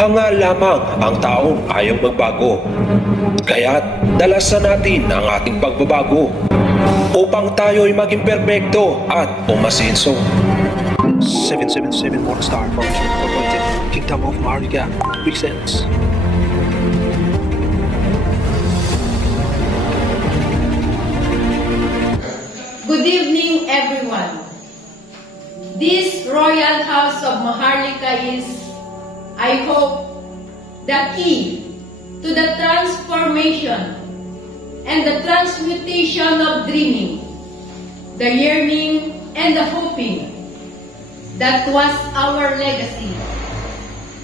Hanga lamang ang taong ayaw magbago. Kaya't dalasan natin ang ating pagbabago upang tayo'y maging perpekto at umasenso. 777 Morningstar Formation Incorporated, Kingdom of Maharlika presents. Good evening, everyone. This Royal House of Maharlika is, I hope, the key to the transformation and the transmutation of dreaming, the yearning and the hoping that was our legacy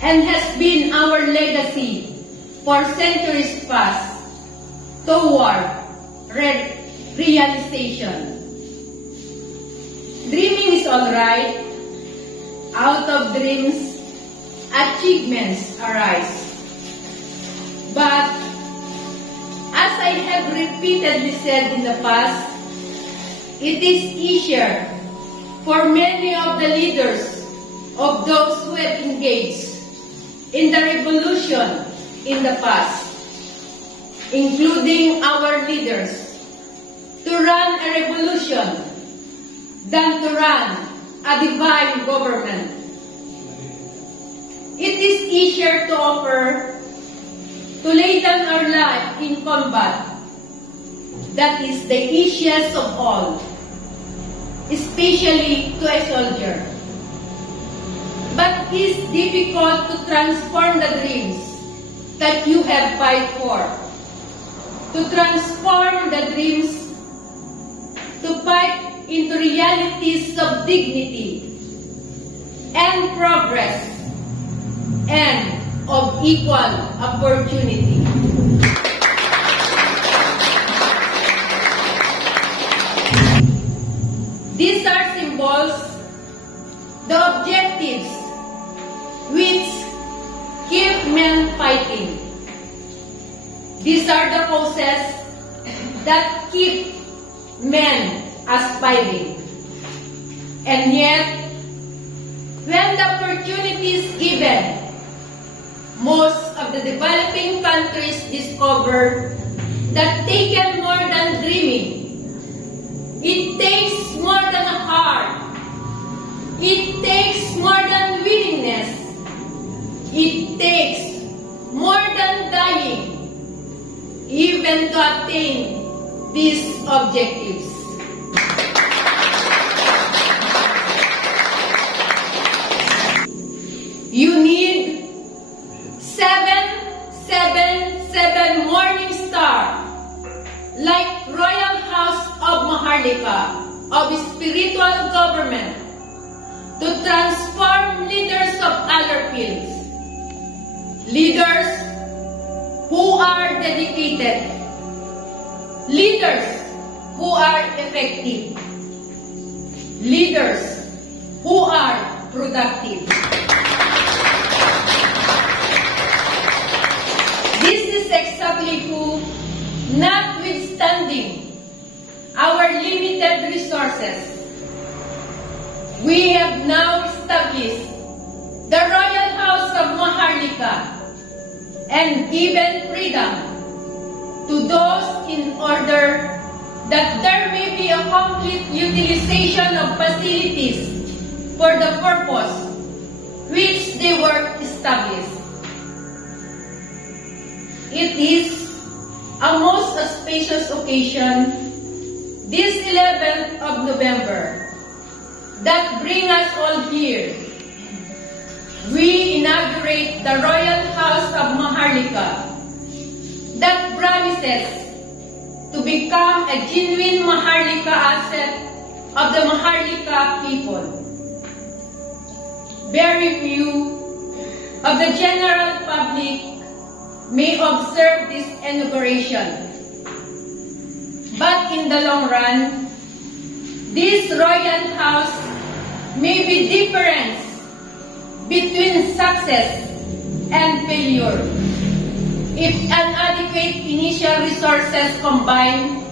and has been our legacy for centuries past toward realization. Dreaming is alright. Out of dreams, achievements arise. But, as I have repeatedly said in the past, it is easier for many of the leaders of those who have engaged in the revolution in the past, including our leaders, to run a revolution than to run a divine government. It is easier to offer to lay down our life in combat. That is the easiest of all, especially to a soldier. But it is difficult to transform the dreams that you have fight for, to transform the dreams, to fight into realities of dignity and progress and of equal opportunity. These are symbols, the objectives which keep men fighting. These are the causes that keep men aspiring. And yet, when the opportunity is given, most of the developing countries discover that they can more than dreaming. It takes more than a heart. It takes more than willingness. It takes more than dying, even to attain these objectives. You need 777 Morning Star, like Royal House of Maharlika, of spiritual government, to transform leaders of other fields. Leaders who are dedicated. Leaders who are effective. Leaders who are productive. This is exactly who, notwithstanding our limited resources, we have now established the Royal House of Maharlika and given freedom to those in order that there may be a complete utilization of facilities for the purpose which they were established. It is a most auspicious occasion, this 11th of November, that brings us all here. We inaugurate the Royal House of Maharlika that promises to become a genuine Maharlika asset of the Maharlika people. Very few of the general public may observe this inauguration. But in the long run, this Royal House may be difference between success and failure if inadequate initial resources combined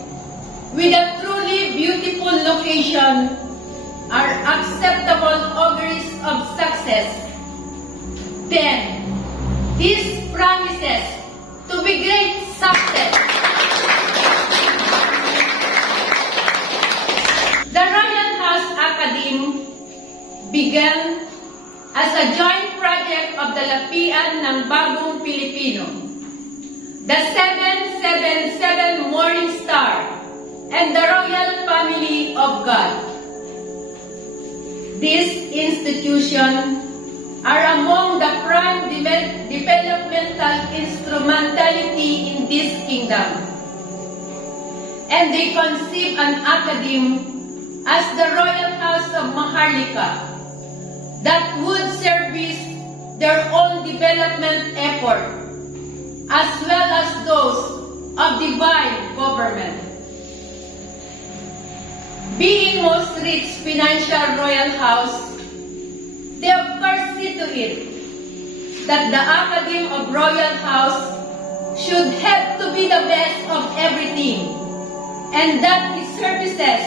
with a truly beautiful location are acceptable auguries of success, then This promises to be great success. The Royal House ACADEME began as a joint project of the Lapian ng Bagong Pilipino, the 777 Morning Star, and the Royal Family of God. These institutions are among the prime developmental instrumentality in this kingdom, and they conceive an academe as the Royal House of Maharlika that would service their own development effort as well as those of divine government. Being most rich financial royal house, they of course see to it that the Academe of Royal House should have to be the best of everything, and that its services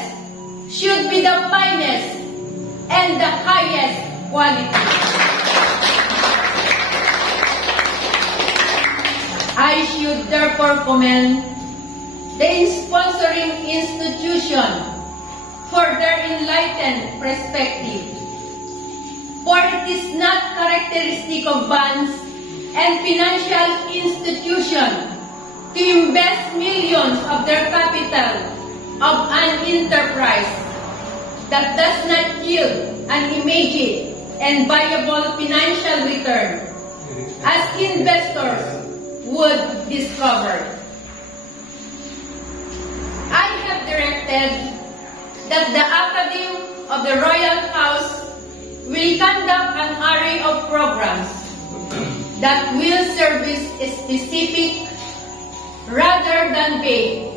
should be the finest and the highest quality. I should therefore commend the sponsoring institution for their enlightened perspective. For it is not characteristic of banks and financial institutions to invest millions of their capital of an enterprise that does not yield an immediate and viable financial return, as investors would discover. I have directed that the Academe of the Royal House will conduct an array of programs that will service specific rather than vague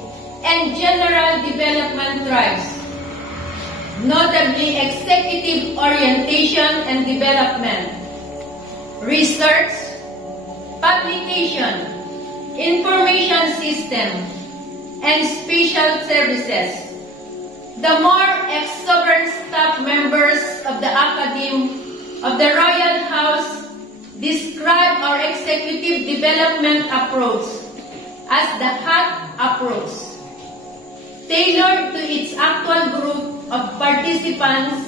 and general development drives, notably executive orientation and development, research, publication, information system, and special services. The more ex-sovereign staff members of the Academe of the Royal House describe our executive development approach as the HAT approach, tailored to its actual group of participants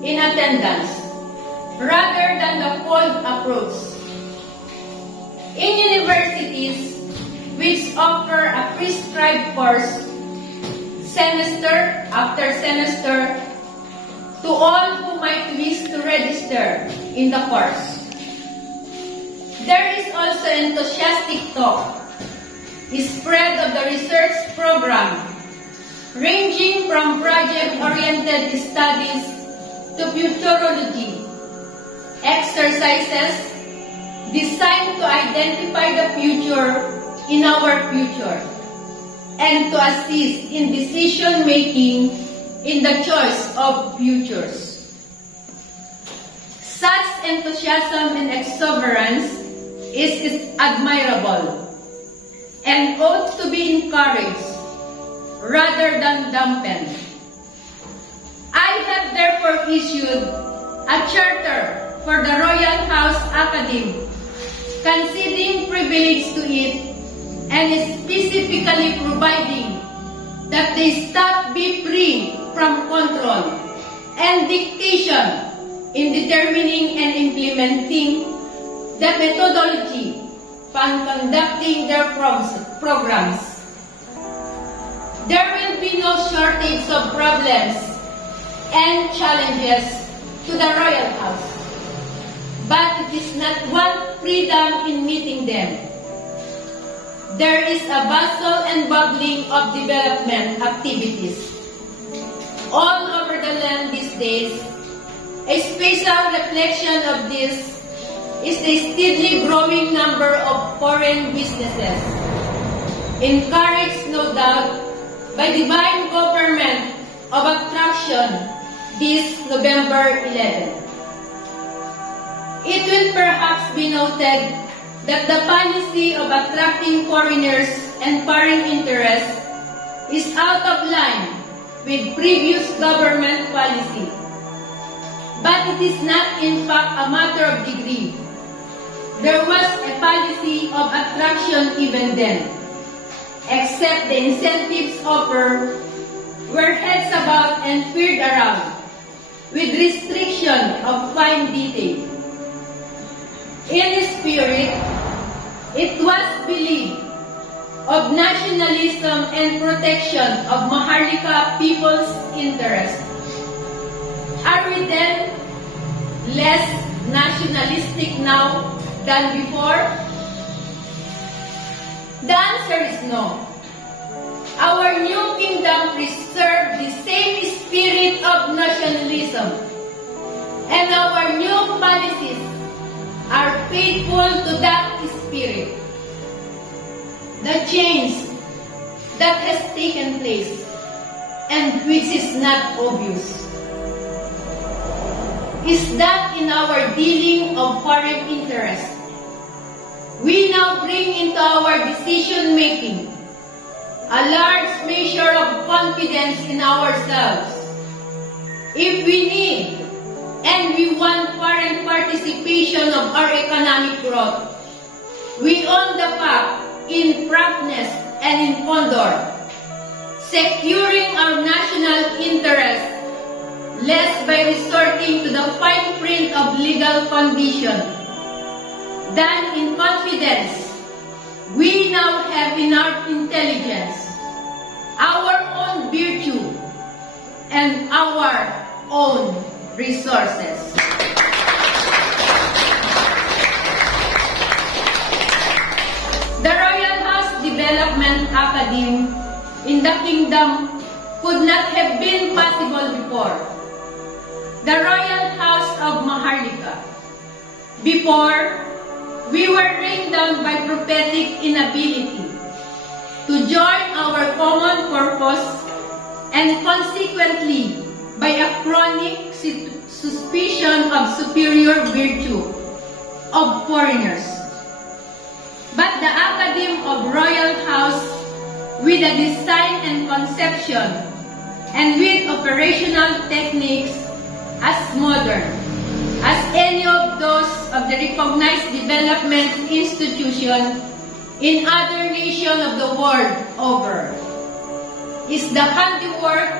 in attendance, rather than the fold approach. In universities which offer a prescribed course, semester after semester, to all who might wish to register in the course. There is also enthusiastic talk, spread of the research program, ranging from project-oriented studies to futurology, exercises designed to identify the future in our future, and to assist in decision-making in the choice of futures. Such enthusiasm and exuberance is admirable and ought to be encouraged rather than dampened. I have therefore issued a charter for the Royal House Academe, conceding privilege to it and specifically providing that the staff be free from control and dictation in determining and implementing the methodology for conducting their programs. There will be no shortage of problems and challenges to the Royal House, but it is not one freedom in meeting them. There is a bustle and bubbling of development activities all over the land these days. A special reflection of this is the steadily growing number of foreign businesses, encouraged no doubt by divine government of attraction this November 11. It will perhaps be noted that the policy of attracting foreigners and foreign interests is out of line with previous government policy. But it is not in fact a matter of degree. there was a policy of attraction even then, except the incentives offered were heads about and feared around, with restriction of fine detail. In spirit, it was believed of nationalism and protection of Maharlika people's interest. Are we then less nationalistic now than before? The answer is no. Our new kingdom preserves the same spirit of nationalism, and our new policies are faithful to that spirit. The change that has taken place, and which is not obvious, is that in our dealing of foreign interests, we now bring into our decision-making a large measure of confidence in ourselves. If we need and we want foreign participation of our economic growth, we own the fact in promptness and in candor, securing our national interest less by resorting to the fine print of legal condition than in confidence we now have in our intelligence, our own virtue, and our own resources. The Royal House Development Academe in the Kingdom could not have been possible before. The Royal House of Maharlika. Before, we were rained down by prophetic inability to join our common purpose, and consequently by a chronic suspicion of superior virtue of foreigners. But the Academe of Royal House, with a design and conception, and with operational techniques as modern as any of those of the recognized development institutions in other nations of the world over, is the handiwork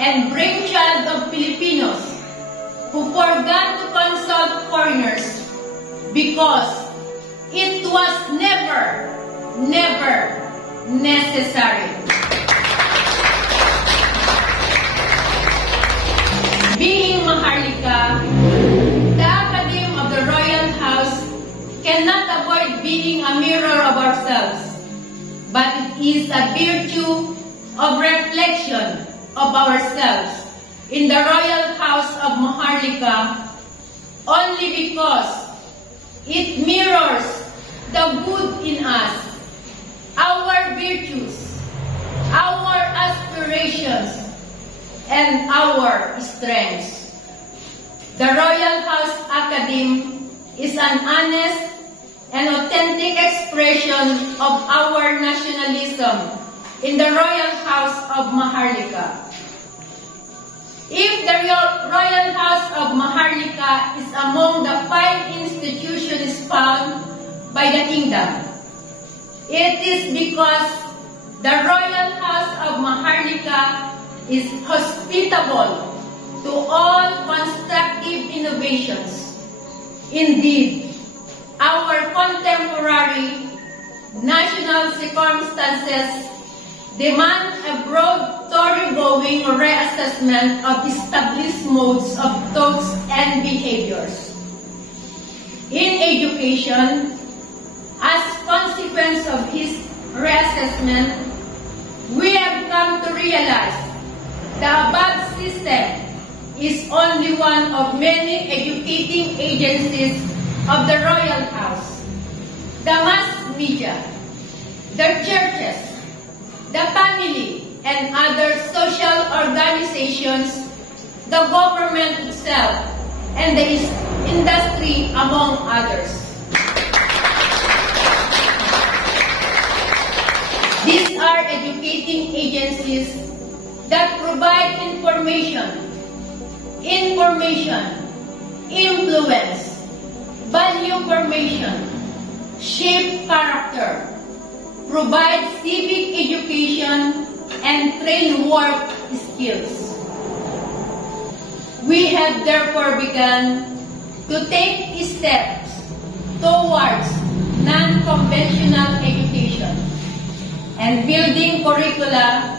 and brainchild of Filipinos who forgot to consult foreigners because it was never necessary. Being Maharlika, the Academe of the Royal House cannot avoid being a mirror of ourselves, but it is a virtue of reflection of ourselves in the Royal House of Maharlika only because it mirrors the good in us, our virtues, our aspirations, and our strengths. The Royal House Academe is an honest and authentic expression of our nationalism in the Royal House of Maharlika. If the Royal House of Maharlika is among the 5 institutions found by the Kingdom, it is because the Royal House of Maharlika is hospitable to all constructive innovations. Indeed, our contemporary national circumstances demand a broad thoroughgoing reassessment of established modes of thoughts and behaviors. In education, as consequence of his reassessment, we have come to realize the above system is only one of many educating agencies of the Royal House. The mass media, the churches, the family, and other social organizations, the government itself, and the industry, among others. These are educating agencies that provide information, influence, value formation, shape character, provide civic education, and train work skills. We have therefore begun to take steps towards non-conventional education and building curricula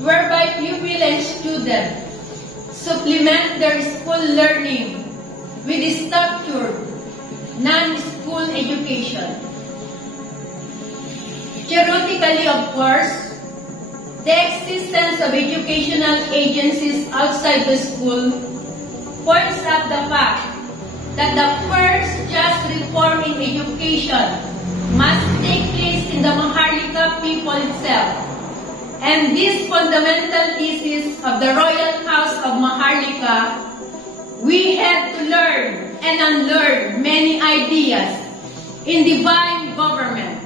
whereby pupil and student supplement their school learning with structured non-school education. Theoretically, of course, the existence of educational agencies outside the school points out the fact that the first just reform in education must take place in the Maharlika people itself. And this fundamental thesis of the Royal House of Maharlika, we had to learn and unlearn many ideas in divine government.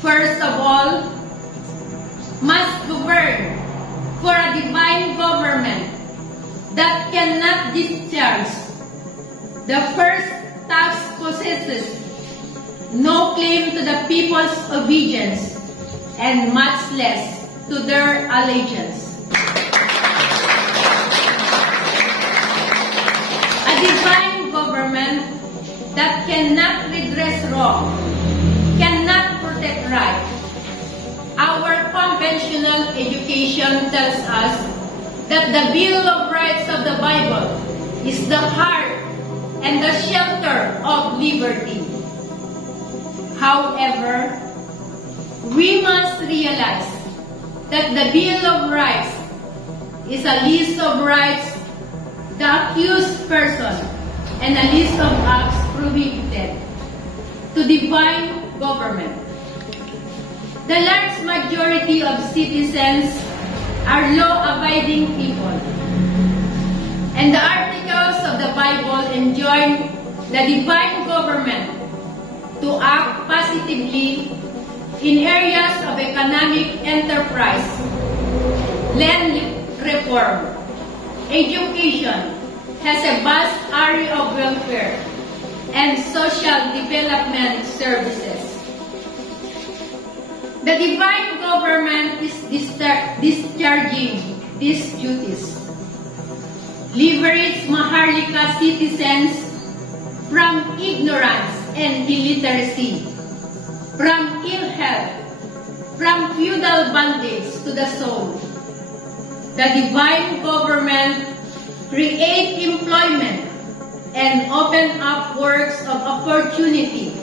First of all, must govern for a divine government that cannot discharge the first task possesses no claim to the people's obedience and much less to their allegiance. A divine government that cannot redress wrong, cannot protect right. Our conventional education tells us that the Bill of Rights of the Bible is the heart and the shelter of liberty. However, we must realize that the Bill of Rights is a list of rights the accused person and a list of acts prohibited to divine government. The large majority of citizens are law-abiding people, and the articles of the Bible enjoin the divine government to act positively in areas of economic enterprise, land reform, education, has a vast area of welfare, and social development services. The divine government is discharging these duties. Liberates Maharlika citizens from ignorance and illiteracy, from ill health, from feudal bondage to the soul. The divine government create employment and open up works of opportunity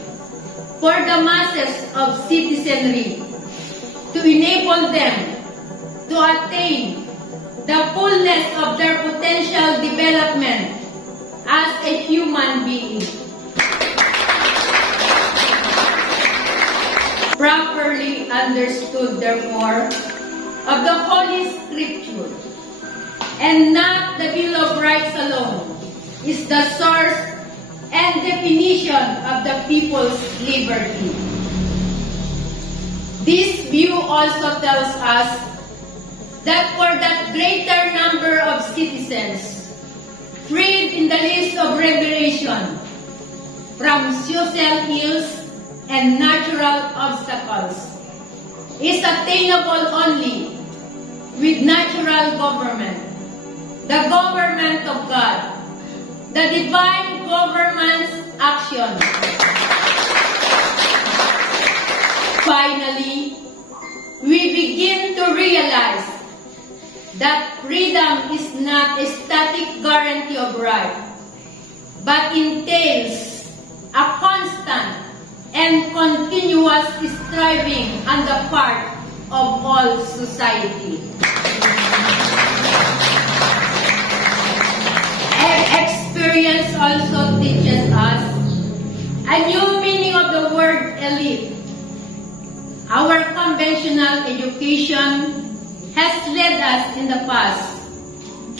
for the masses of citizenry to enable them to attain the fullness of their potential development as a human being. Properly understood, therefore, of the Holy Scripture, and not the Bill of Rights alone, is the source and definition of the people's liberty. This view also tells us that for that greater number of citizens freed in the list of revelation from social ills and natural obstacles is attainable only with natural government, the government of God, the divine government's action. Finally, we begin to realize that freedom is not a static guarantee of right, but entails a constant and continuous striving on the part of all society. Experience also teaches us a new meaning of the word elite. Our conventional education has led us in the past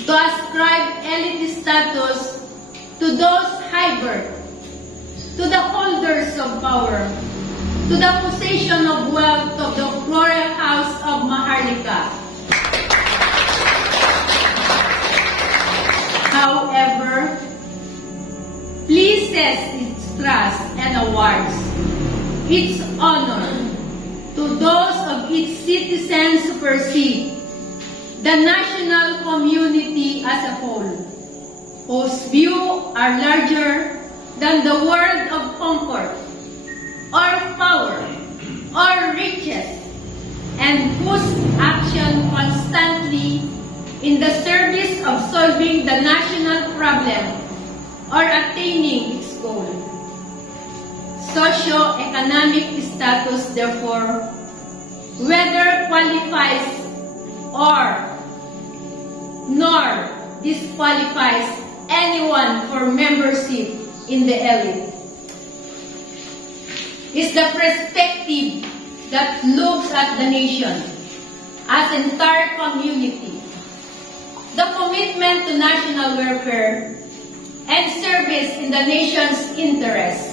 to ascribe elite status to those high birth, to the holders of power, to the possession of wealth of the Royal House of Maharlika. However, please says trust, and awards its honor to those of its citizens who perceive the national community as a whole, whose view are larger than the world of comfort, or power, or riches, and whose action constantly in the service of solving the national problem or attaining its goal. Socio-economic status, therefore, whether qualifies or nor disqualifies anyone for membership in the elite, is the perspective that looks at the nation as an entire community, the commitment to national welfare and service in the nation's interest,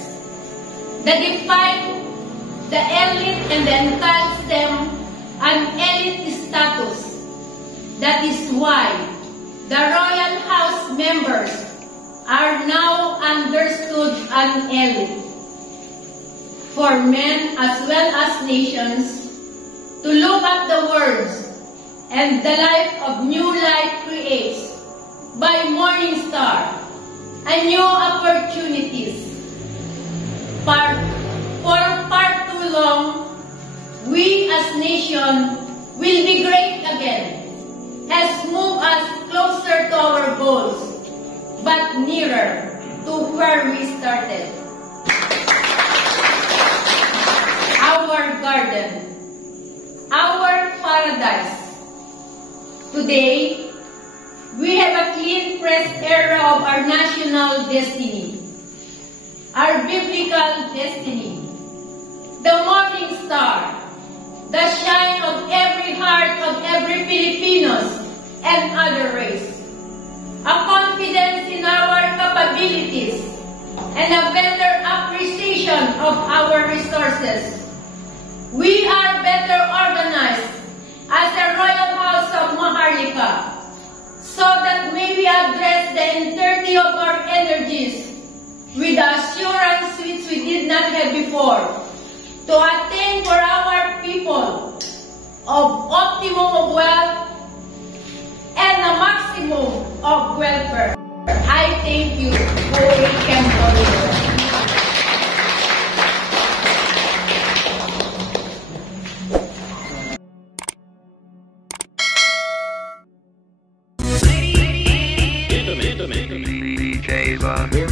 that define the elite and entitles them an elite status. That is why the Royal House members are now understood an elite, for men as well as nations to look at the words and the life of new life creates by morning star and new opportunities. For far too long, we as nation will be great again, has moved us closer to our goals, but nearer to where we started. Our garden, our paradise. Today, we have a clean press era of our national destiny, our biblical destiny, the morning star, the shine of every heart of every Filipinos and other race, a confidence in our capabilities, and a better appreciation of our resources. We are better organized as a Royal House of Maharlika, so that may we address the entirety of our energies with the assurance which we did not have before, to attain for our people of optimum of wealth and a maximum of welfare. I thank you for your DJ's